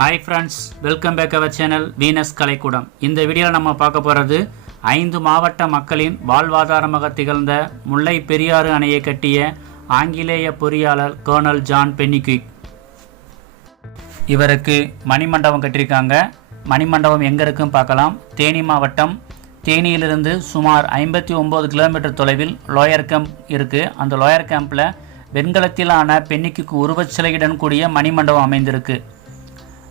Hi friends, welcome back our channel Venus Kalaikoodam. இந்த வீடியோவில் நம்ம பார்க்க போகிறது 5 மாவட்ட மக்களின் வாழ்வாதாரமாக திகழ்ந்த முல்லை பெரியாறு அணையை கட்டிய ஆங்கிலேய பொறியாளர் கர்னல் ஜான் பென்னிக்விக். இவருக்கு மணிமண்டபம் கட்டியிருக்காங்க. மணிமண்டபம் எங்கே இருக்குன்னு பார்க்கலாம். தேனி மாவட்டம், தேனியிலிருந்து சுமார் 59 கிலோமீட்டர் தொலைவில் லோயர் கேம்ப் இருக்குது. அந்த லோயர் கேம்பில் வெண்கலத்திலான பென்னிக்விக் உருவச்சிலையுடன் கூடிய மணிமண்டபம் அமைந்திருக்கு.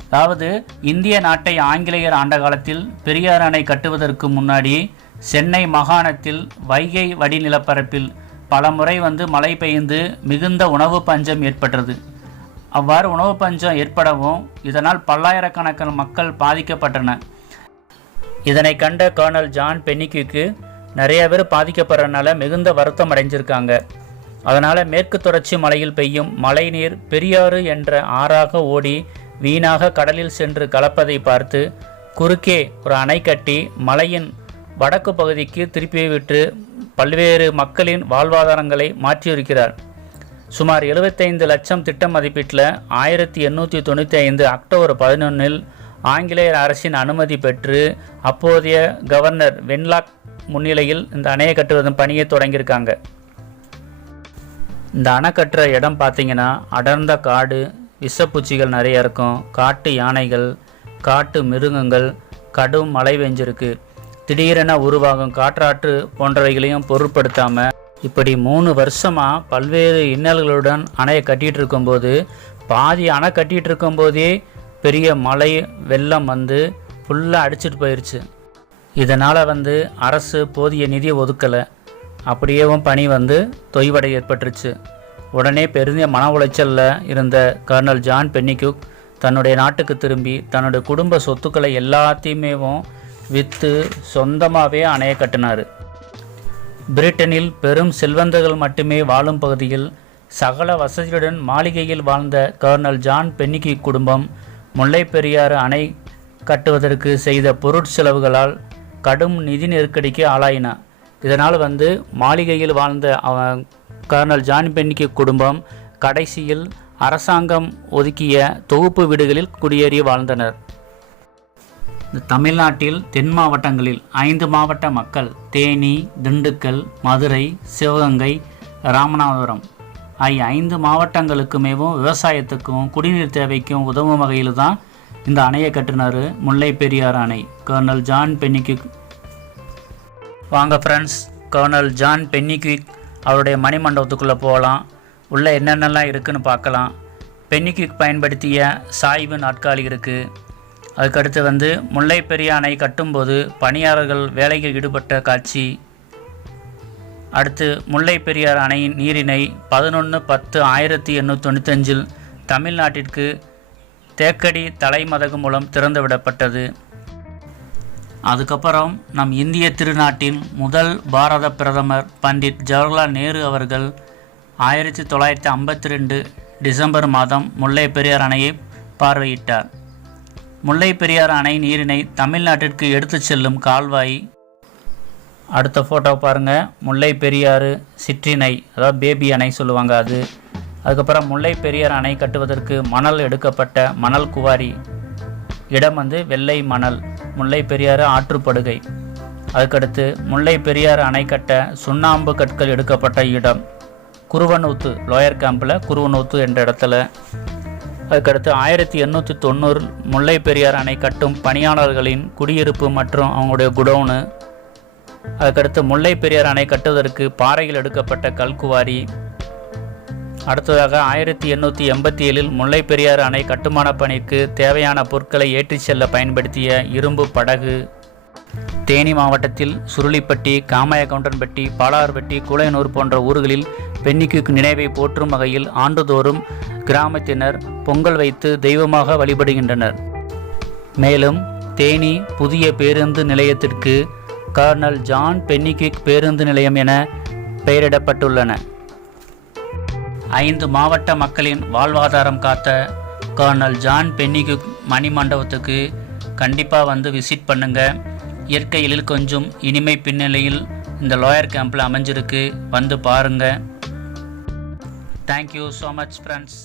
அதாவது இந்திய நாட்டை ஆங்கிலேயர் ஆண்ட காலத்தில் பெரியாறு அணை கட்டுவதற்கு முன்னாடி சென்னை மாகாணத்தில் வைகை வடிநிலப்பரப்பில் பல முறை மழை பெய்ந்து மிகுந்த உணவு பஞ்சம் ஏற்பட்டது. அவ்வாறு உணவு பஞ்சம் ஏற்படவும் இதனால் பல்லாயிரக்கணக்கான மக்கள் பாதிக்கப்பட்டனர். இதனை கண்ட கர்னல் ஜான் பென்னிக்விக்கு நிறைய பேர் பாதிக்கப்படுறதுனால மிகுந்த வருத்தம் அடைஞ்சிருக்காங்க. அதனால் மேற்கு தொடர்ச்சி மலையில் பெய்யும் மழை நீர் பெரியாறு என்ற ஆறாக ஓடி வீணாக கடலில் சென்று கலப்பதை பார்த்து குறுக்கே ஒரு அணை கட்டி மலையின் வடக்கு பகுதிக்கு திருப்பிவிட்டு பல்வேறு மக்களின் வாழ்வாதாரங்களை மாற்றியிருக்கிறார். சுமார் 75 லட்சம் திட்ட மதிப்பீட்டில் 1895 அக்டோபர் 11 ஆங்கிலேயர் அரசின் அனுமதி பெற்று அப்போதைய கவர்னர் வென்லாக் முன்னிலையில் இந்த அணையை கட்டுவதன் பணியை தொடங்கியிருக்காங்க. இந்த அணை கட்டுற இடம் பார்த்திங்கன்னா அடர்ந்த காடு, விஷப்பூச்சிகள் நிறைய இருக்கும், காட்டு யானைகள், காட்டு மிருகங்கள், கடும் மழை பெஞ்சிருக்கு. திடீரென உருவாகும் காற்றாற்று போன்றவைகளையும் பொருட்படுத்தாமல் இப்படி 3 வருஷமாக பல்வேறு இன்னல்களுடன் அணையை கட்டிகிட்டு இருக்கும்போது பாதி அணை கட்டிகிட்டு இருக்கும்போதே பெரிய மழை வெள்ளம் ஃபுல்லாக அடிச்சிட்டு போயிடுச்சு. இதனால் அரசு போதிய நிதி ஒதுக்கலை. அப்படியேவும் பணி தொய்வடை ஏற்பட்டுருச்சு. உடனே பெரிய மன உளைச்சலில் இருந்த கர்னல் ஜான் பென்னிக்விக் தன்னுடைய நாட்டுக்கு திரும்பி தன்னுடைய குடும்ப சொத்துக்களை எல்லாத்தையுமே விற்று சொந்தமாகவே அணையை கட்டினார். பிரிட்டனில் பெரும் செல்வந்தர்கள் மட்டுமே வாழும் பகுதியில் சகல வசதியுடன் மாளிகையில் வாழ்ந்த கர்னல் ஜான் பென்னிக்விக் குடும்பம் முல்லை பெரியாறு அணை கட்டுவதற்கு செய்த பொருட்செலவுகளால் கடும் நிதி நெருக்கடிக்கு ஆளாயினார். இதனால் மாளிகையில் வாழ்ந்த கர்னல் ஜான் பென்னிக்விக் குடும்பம் கடைசியில் அரசாங்கம் ஒதுக்கிய தொகுப்பு வீடுகளில் குடியேறி வாழ்ந்தனர். தமிழ்நாட்டில் தென் மாவட்டங்களில் 5 மாவட்ட மக்கள் தேனி, திண்டுக்கல், மதுரை, சிவகங்கை, ராமநாதபுரம் ஆகிய 5 மாவட்டங்களுக்குமே விவசாயத்துக்கும் குடிநீர் தேவைக்கும் உதவும் வகையில் தான் இந்த அணையை கட்டினார் முல்லை பெரியாறு அணை கர்னல் ஜான் பென்னிக்விக். வாங்க ஃப்ரெண்ட்ஸ், கர்னல் ஜான் பென்னிக்விக் அவருடைய மணிமண்டபத்துக்குள்ளே போகலாம். உள்ளே என்னென்னலாம் இருக்குதுன்னு பார்க்கலாம். பென்னிக்விக் பயன்படுத்திய சாய்வு நாற்காலி இருக்குது. அதுக்கடுத்து முல்லை பெரியாறு அணை கட்டும்போது பணியாளர்கள் வேலையில் ஈடுபட்ட காட்சி. அடுத்து முல்லை பெரியாறு அணையின் நீரினை 11/10/1895 தமிழ்நாட்டிற்கு தேக்கடி தலைமதகு மூலம் திறந்துவிடப்பட்டது. அதுக்கப்புறம் நம் இந்திய திருநாட்டின் முதல் பாரத பிரதமர் பண்டிட் ஜவஹர்லால் நேரு அவர்கள் 1952 டிசம்பர் மாதம் முல்லை பெரியாறு அணையை பார்வையிட்டார். முல்லை பெரியாறு அணை நீரினை தமிழ்நாட்டிற்கு எடுத்து செல்லும் கால்வாய். அடுத்த ஃபோட்டோ பாருங்கள். முல்லை பெரியாறு சிற்றிணை, அதாவது பேபி அணை சொல்லுவாங்க அது. அதுக்கப்புறம் முல்லை பெரியாறு அணை கட்டுவதற்கு மணல் எடுக்கப்பட்ட மணல் குவாரி. இடம் வெள்ளை மணல், முல்லை பெரியாறு ஆற்றுப்படுகை. அதுக்கடுத்து முல்லை பெரியாறு அணை கட்ட சுண்ணாம்பு கற்கள் எடுக்கப்பட்ட இடம் குருவனூத்து, லோயர் கேம்பில் குருவனூத்து என்ற இடத்துல. அதுக்கடுத்து 1890 முல்லை பெரியாறு அணை கட்டும் பணியாளர்களின் குடியிருப்பு மற்றும் அவங்களுடைய குடோனு. அதுக்கடுத்து முல்லை பெரியாறு அணை கட்டுவதற்கு பாறையில் எடுக்கப்பட்ட கல்குவாரி. அடுத்ததாக 1887 முல்லை பெரியாறு அணை கட்டுமான பணிக்கு தேவையான பொருட்களை ஏற்றிச் செல்ல பயன்படுத்திய இரும்பு படகு. தேனி மாவட்டத்தில் சுருளிப்பட்டி, காமாயகவுண்டன்பட்டி, பாலார்பட்டி, கூலையனூர் போன்ற ஊர்களில் பென்னிக்விக் நினைவை போற்றும் வகையில் ஆண்டுதோறும் கிராமத்தினர் பொங்கல் வைத்து தெய்வமாக வழிபடுகின்றனர். மேலும் தேனி புதிய பேருந்து நிலையத்திற்கு கர்னல் ஜான் பென்னிக்விக் பேருந்து நிலையம் என பெயரிடப்பட்டுள்ளன. 5 மாவட்ட மக்களின் வாழ்வாதாரம் காத்த கர்னல் ஜான் பென்னிக்விக் மணிமண்டபத்துக்கு கண்டிப்பாக விசிட் பண்ணுங்கள். இயற்கையில் கொஞ்சம் இனிமை பின்னணியில் இந்த லோயர் கேம்பில் அமைஞ்சிருக்கு. பாருங்கள். Thank you so much friends.